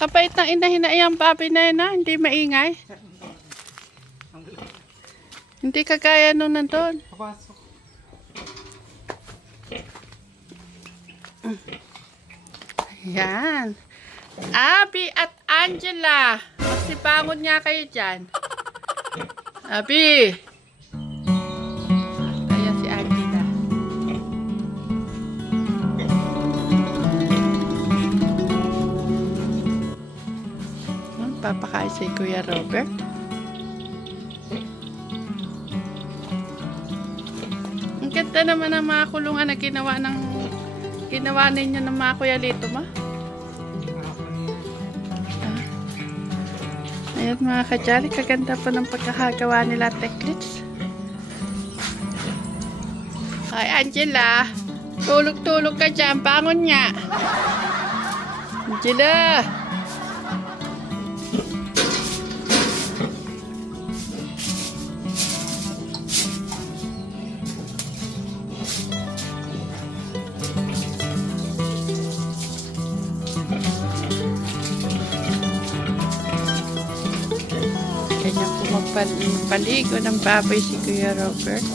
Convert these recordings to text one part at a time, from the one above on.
Kapait ng inahin na iyang babi na yun, ha? Hindi maingay. Hindi kagaya nung nandun. Ayan. Abby at Angela. Magsibangon nga kayo dyan. Abby. Ayan si Angela. Papakain si Kuya Robert. Ang ganda naman ang mga kulungan na ginawa ninyo ng mga Kuya Lito, ma. Ayan mga kajali, kaganda pa ng pagkakagawa nila Techlits. Ay Angela, tulog-tulog ka dyan, bangon nga. Angela. Kanya po magpaligo ng baboy si Kuya Robert.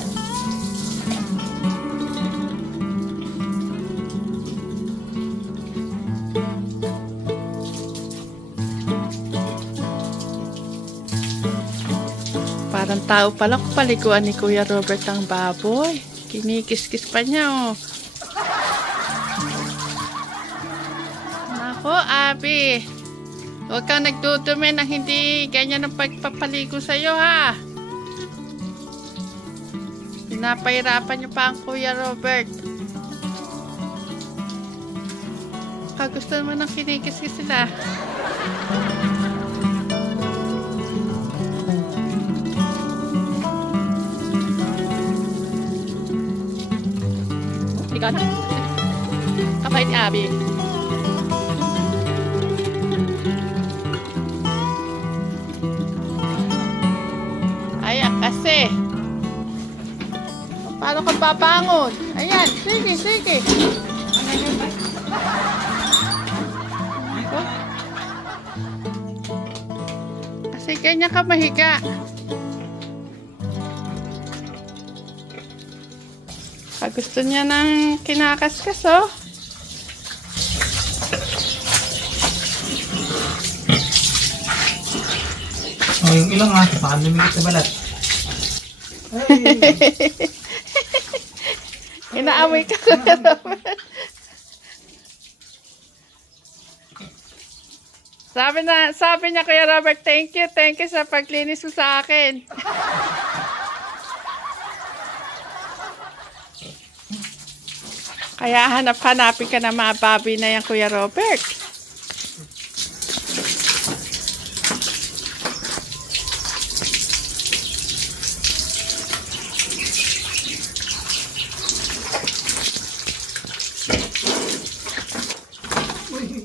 Parang tao pala kung paliguan ni Kuya Robert ang baboy. Kinikis-kis pa niya, oh. Nako, Abby. Huwag kang nagdudumi na hindi ganyan ang pagpapaligo sa'yo, ha? Pinapahirapan niyo pa ang Kuya Robert. Gusto naman ng kinikis-kis sila. Ikaw na. Kapait ni Abby. Kasi paano ka papangon? Ayan, sige, sige. Kasi ganyan ka mahiga. Gusto niya ng kinakaskas, oh. Oh, yung ilang nga, baka lumikit na balat. Inaamoy ka, Kuya Robert. Sabi niya, Kuya Robert, thank you sa paglinis mo sa akin. Kaya hanapin ka na mga baboy na yan, Kuya Robert.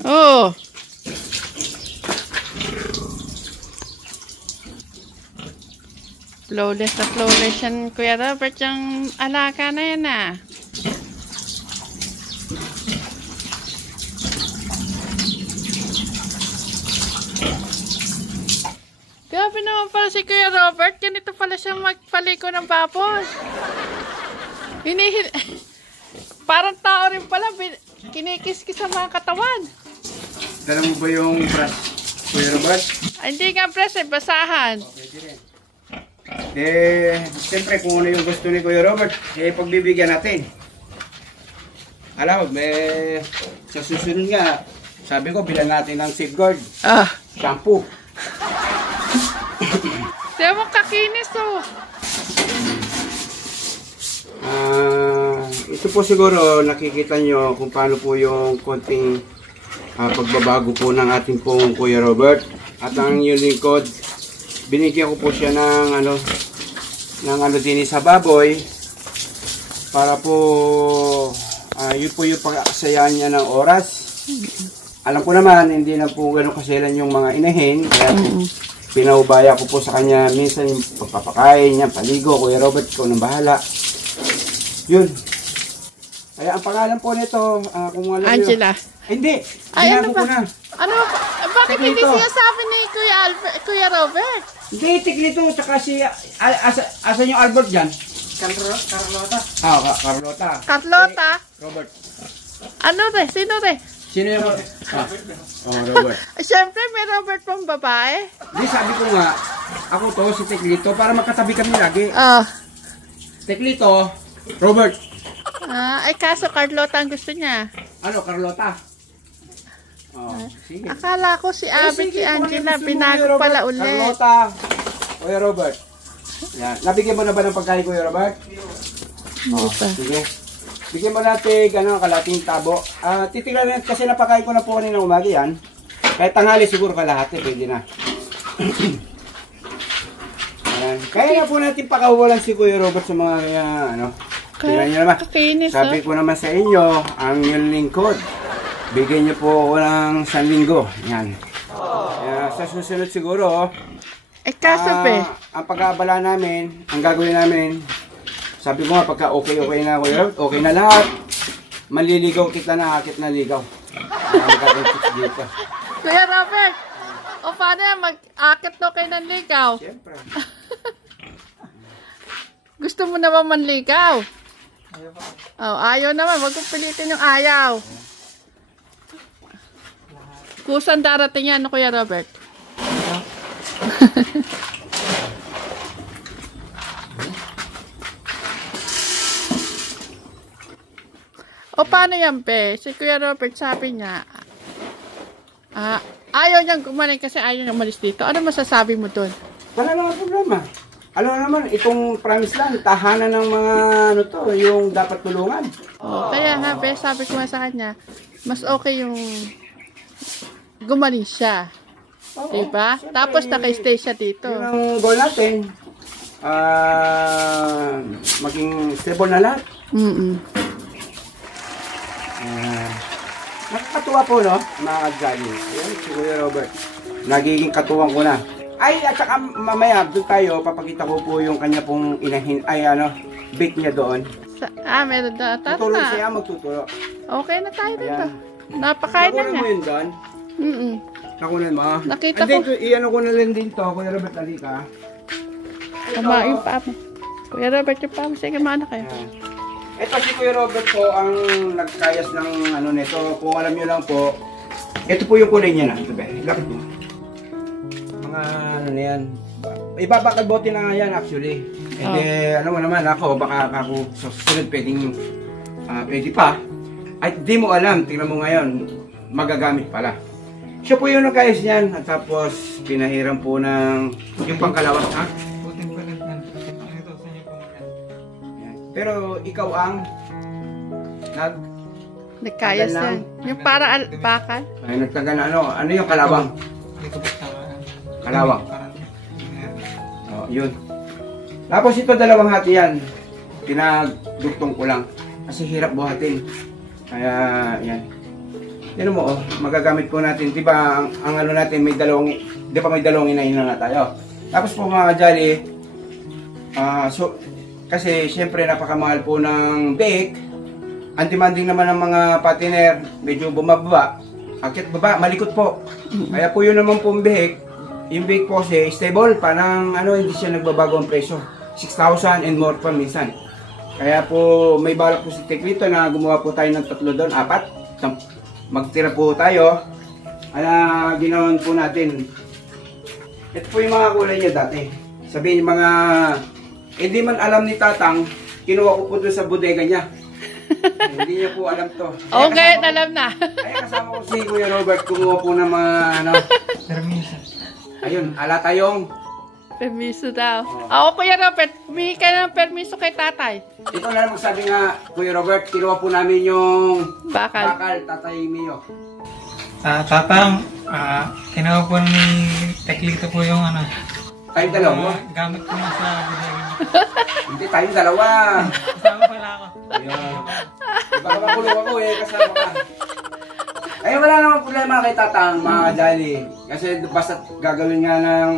Oh. Flawless na flawless yan, Kuya Robert, yung alaga na yan, ah. Grabe naman pala si Kuya Robert. Ganito pala siyang magpaliko ng baboy. Parang tao rin pala. Kinikis-kis sa mga katawan. Dala mo ba yung brush, Kuya Robert? Hindi nga brush, basahan. Okay, siyempre kung ano yung gusto ni Kuya Robert, pagbibigyan natin. Alam mo, sa susunod nga, sabi ko, bilang natin ng safeguard. Shampoo. Diyan mo kakinis, oh. Ito po siguro, nakikita nyo kung paano po yung konting pagbabago po ng ating pong Kuya Robert. At ang yung lingkod, binigyan ko po siya ng ano din sa baboy para po yun po yung pag-aksayahan niya ng oras. Alam ko naman hindi na po gano'ng kaselan yung mga inahin, kaya pinaubaya ko po sa kanya minsan yung pagpapakain niya, paligo. Kuya Robert, ikaw nang bahala. Yun. Kaya ang pangalan po nito, kung alam Angela. Hindi, ay, ano binago ko na. Ano? Bakit hindi Teklito. siya sabi ni Kuya Robert? Hindi, Teklito, tsaka si, asan yung Albert dyan? Carlota. Carlota. Carlota? Robert. Ano re? Sino re? Sino yung... Robert. Siyempre, may Robert pang babae. Hindi, sabi ko nga, ako to, si Teklito, para makatabi kami lagi. Oh. Teklito, Robert. Ay kaso Carlota ang gusto niya. Ano, Carlota? Sige. Akala ko si Abby, Sige, si Angela, kung ano gusto mo, binago Kuya pala Robert. ulit. Carlota, Kuya Robert. Yan. Nabigyan mo na ba ng pagkain, Kuya Robert? Pa. Sige. Bigyan mo natin kalating tabo. Titignan natin kasi napakain ko na po kanina umaga yan. Kahit tanghali siguro kalahati, pwede na. Ayan. Kaya nga po natin pakawalan si Kuya Robert sa mga tingnan nyo naman. Kakinis, Sabi ko naman sa inyo, ang yung lingkod. Bigyan niyo po ako ng 1 linggo. Yan. Sa susunod siguro, kaso ang pag-aabala namin, ang gagawin namin, sabi ko nga, pagka okay na Kuya Robert, okay na lahat. Maliligaw kita na akit na ligaw. Dito. Kuya Robert, o paano yan? Mag-akit no kayo ng ligaw? Siyempre. Gusto mo na ba manligaw? Ayaw naman. Wag kong pilitin yung ayaw. Kusan darating yan, Kuya Robert? O paano yan, pe? Si Kuya Robert sabi niya, ayaw niyang gumaling kasi ayaw niyang umalis dito. Ano masasabi mo doon? Wala naman problema. Alam naman, itong promise lang, tahanan ng mga yung dapat tulungan. Kaya nga, pe, sabi ko nga sa kanya, mas okay yung gumaling siya. Diba? Siyempre, Tapos naka-stay siya dito. Yun ang goal natin. Maging stable na lahat. Nakakatuwa po, no? Mga kagani. Ayan, si Kuya Robert. Nagiging katuwang ko na. Ay, at saka mamaya, doon tayo, papakita ko po yung kanya pong bake niya doon. Meron na. Tara Tutulong na. siya, magtuturo. Okay na tayo dito. Ayan. Napakain na Nakunan nga. mo yun doon? Nakunan mo? Nakita And then, ko. i-ano ko na rin din to, Kuya Robert, halika. Kumain pa mo. Kuya Robert, yung pa mo. Sige, maana kayo. Ayan. Ito si Kuya Robert po ang nagkayas ng nito. Kung alam nyo lang po, ito po yung kulay niya na. Ito ba? Lapit mo. Mga na yan. Ibabakal bote na nga yan actually. And then, mo naman ako, baka ako sa susunod pwedeng, pwede pa. Ay, di mo alam. Tingnan mo ngayon, magagamit pala. Siya po yung nagkayas niyan. At tapos, pinahiram po ng yung pangkalawas. Ha? Puting palit yan. Ito sa inyo po yan. Pero ikaw ang Nagkayas Tagal yan. Yung para alpakan. nagtagal na ano yung kalawang? Hindi ko basta. Kalawang. Parang, Oh, yun. Tapos ito dalawang hati yan. Pinagdugtong ko lang. Kasi hirap buhatin. Kaya, yan. Yan mo, magagamit po natin. Diba, ang ano natin, may dalawang, di ba may dalawang inahin na tayo. Tapos po mga kajali, kasi syempre napakamahal po ng bake. Ang demanding naman ng mga patiner, medyo bumababa. Akit baba, malikot po. Kaya po yun naman po ang bake. Yung bake po kasi stable, parang hindi siya nagbabago ang presyo. 6,000 and more pa minsan. Kaya po may balak po si Teklito na gumawa po tayo ng 3 doon, 4. Magtira po tayo. Kaya ginawan po natin. Ito po yung mga kulay niya dati. Sabihin yung mga, hindi man alam ni Tatang, kinuha ko po doon sa bodega niya. Hindi niya po alam to. Okay, alam na. Kaya kasama ko si Kuya Robert, kumuha po ng mga permisa. ayun, ala tayong. Permiso daw. Ako, Kuya Robert, humingi ka ng permiso kay tatay. Ito na lang magsabi nga, Kuya Robert, kinuha po namin yung Bakal. Tatay Mio. Tatang, kinuha po ni Teklito po yung Tayong dalawa. gamit ko na sa bodega. Hindi, tayong dalawa. Kasama pala ako. Ayun. Baka makulong ako kasama ka. Ay, wala namang problema kay Tatang, mga kajali. Kasi basta gagawin nga ng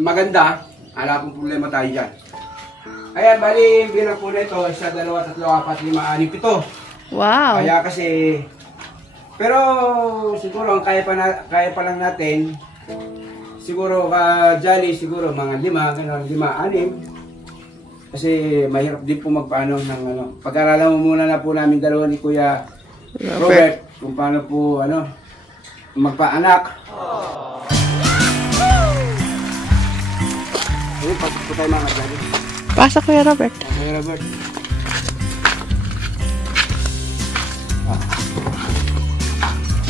maganda, ala akong problema tayo dyan. Ayan, bali, bilang po na ito, 1, 2, 3, 4, 5, 6, 7. Wow. Kaya kasi, Pero siguro ang kaya pa lang natin, siguro Jolly, siguro mga 5, gano'n, 5, 6. Kasi mahirap din po magpaano ng ano. Pag-aralan mo muna na po namin dalawa ni Kuya Robert kung paano po magpaanak. Ayun, pasok po tayo mga Jolly. Pasok, Kuya Robert. Kuya Robert.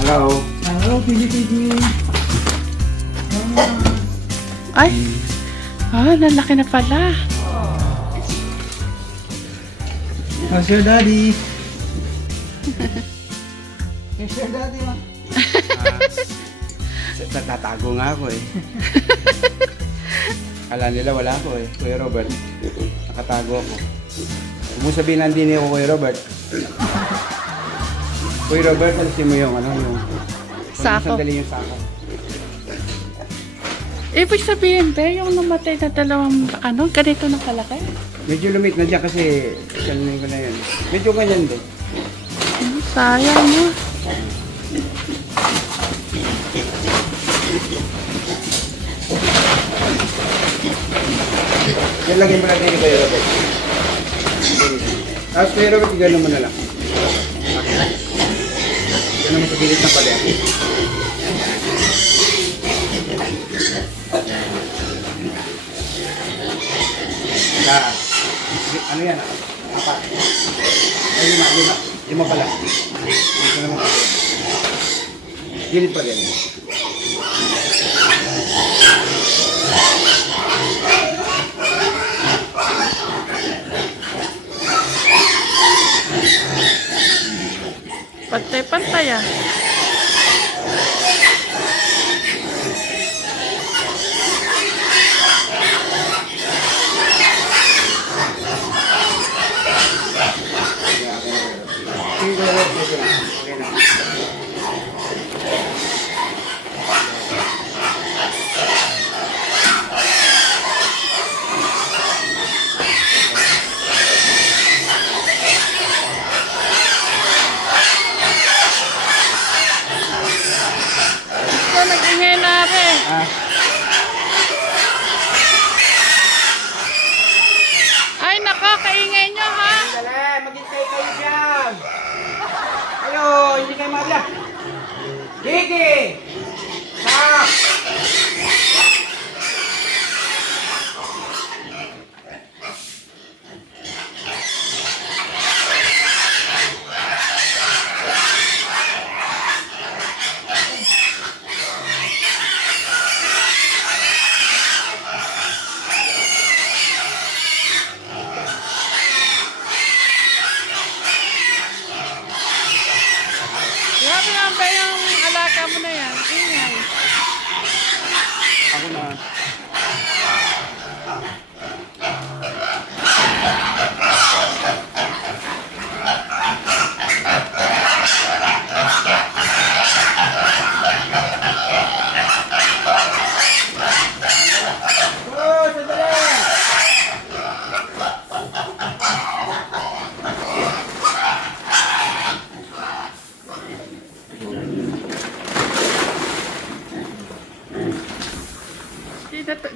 Hello. Hello, Pili. Ay! Lalaki na pala. How's your daddy? How's your daddy, ma? Tatago nga ako eh. Kala nila wala ako eh. Kuya Robert, nakatago ako. Huwag mo sabihin nandini ako, Kuya Robert. Kuya Robert, alisin mo yung Sako. Sandali yung sako. Ibig sabihin, yung namatay na 2, ganito na kalaki? Medyo lumit na dyan kasi kanin ko na yun. Medyo ganyan din. Sayang mo. Yan lagay mo natin yung Kuya Robert. Tapos Kuya Robert, gano'n mo na lang. Gano'n mo sa bilit ng pader. Ano yan? 4. Ay, 5 pala. Ito naman. Gilid pa rin. Pantay-pantay ah. Nag-ingay na rin. Ay, nakakaingay nyo ha. Dali, maghintay kayo dyan. Ayo, hindi kayo mabla. Gigi! Sak! Grabe naman ba yung alaka mo na yan? Ingay. Ako na.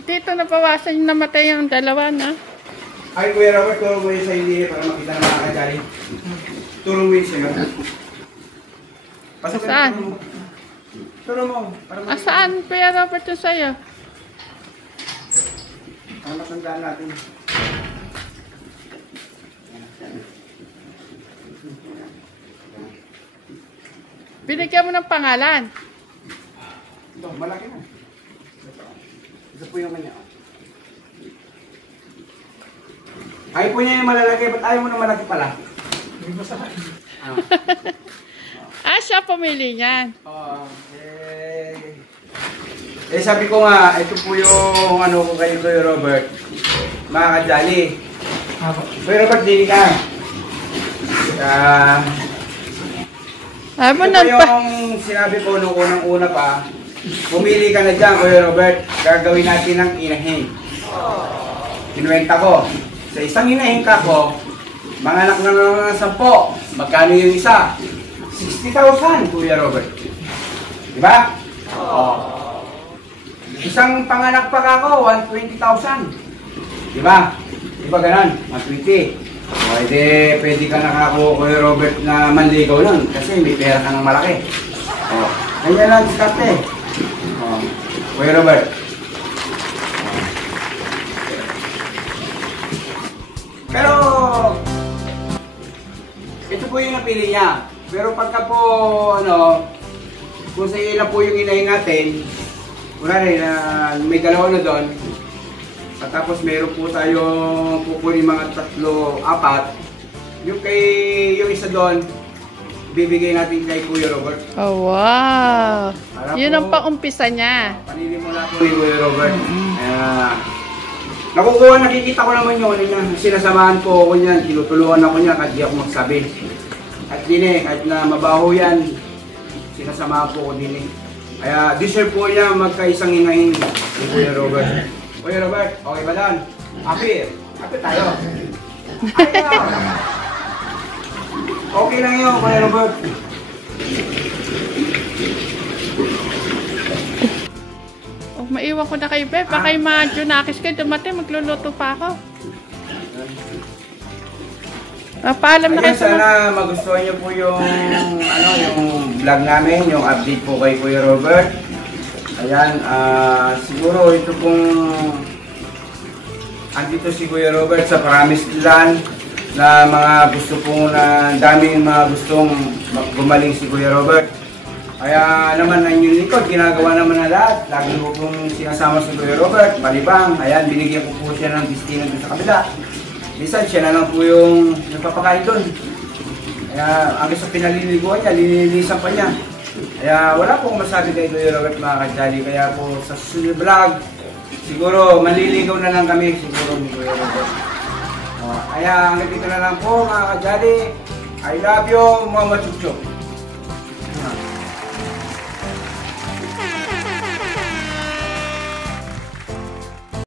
Dito nabawasan yung namatay yung 2 na. Ay, Kuya Robert, turo mo yun sa hindi para makita na mga kajali. Turo mo yun siya. Pasok ka Saan? na, turo mo. Para makita. Saan, Kuya Robert, yung sa'yo? Para matandaan natin. Binigyan mo ng pangalan. Ito, malaki na. Ito po yung kanya. Ayaw po niya yung malalaki. Ba't ayaw mo na malaki pala? Hindi ba sa akin? Siya pumili niyan. Okay. Sabi ko nga, ito po yung ano ko kayo, Kuya Robert. Mga kajali. Kuya Robert, dili ka. Ay mo Ito na po yung sinabi ko nung unang-una pa. Pumili ka na dyan, Kuya Robert. Gagawin natin ng inahin. Kinuwenta ko. Sa isang inahin ka ko, mga anak na naman ng 10. Magkano yung isa? 60,000, Kuya Robert. Diba? Isang panganak pa ako, 120,000. Diba? Diba ganun? 120. O, pwede ka nakakuha, Kuya Robert, na manligaw nun. Kasi may pera ka ng malaki. O, ganyan lang, diskarte. O, Kuya Robert. Pero, ito po yung napili niya. Pero pagka po, kung sa ilan po yung inahin natin, kunwari na may dalawa na doon, at tapos meron po tayong kukunin mga 3, 4, yung isa doon, bibigay natin kay Kuya Robert. Oh, wow. Para Yun ang po, paumpisa niya. Paninimula po ni Kuya Robert. Nakikita ko naman yun niya. Sinasamahan po ako niyan, tinutulungan ako niya kahit di ako magsabi. At kahit na mabaho yan, sinasamahan po ako din. Kaya deserve po niya magkaisang inahin ni Kuya Robert. Kuya Robert, okay ba dan? Happy tayo. Okay lang yun, Kuya Robert. Oh, maiwan ko na kay Beb. Baka yung mga Junakis kayo dumating, magluluto pa ako. Paalam na kayo Ayun, sana magustuhan niyo po yung vlog namin, yung update po kay Kuya Robert. Ayan, siguro ito pong andito si Kuya Robert sa Promised Land na mga gusto pong daming mga gustong gumaling si Kuya Robert. Kaya naman ang yung likod, ginagawa naman na lahat. Lagi po pong sinasama si Kuya Robert, malibang. Ayan, binigyan ko po siya ng destino doon sa kabila. Minsan siya na lang po yung nagpapakain doon. Kaya ang sa pinaliliguan niya, linilisan pa niya. Kaya wala pong masabi kay Kuya Robert, mga kajali. Kaya po sa susunod vlog, siguro maliligaw na lang kami siguro ni Kuya Robert. Kaya hanggang dito na lang po, mga kajali. I love you, mga machucho.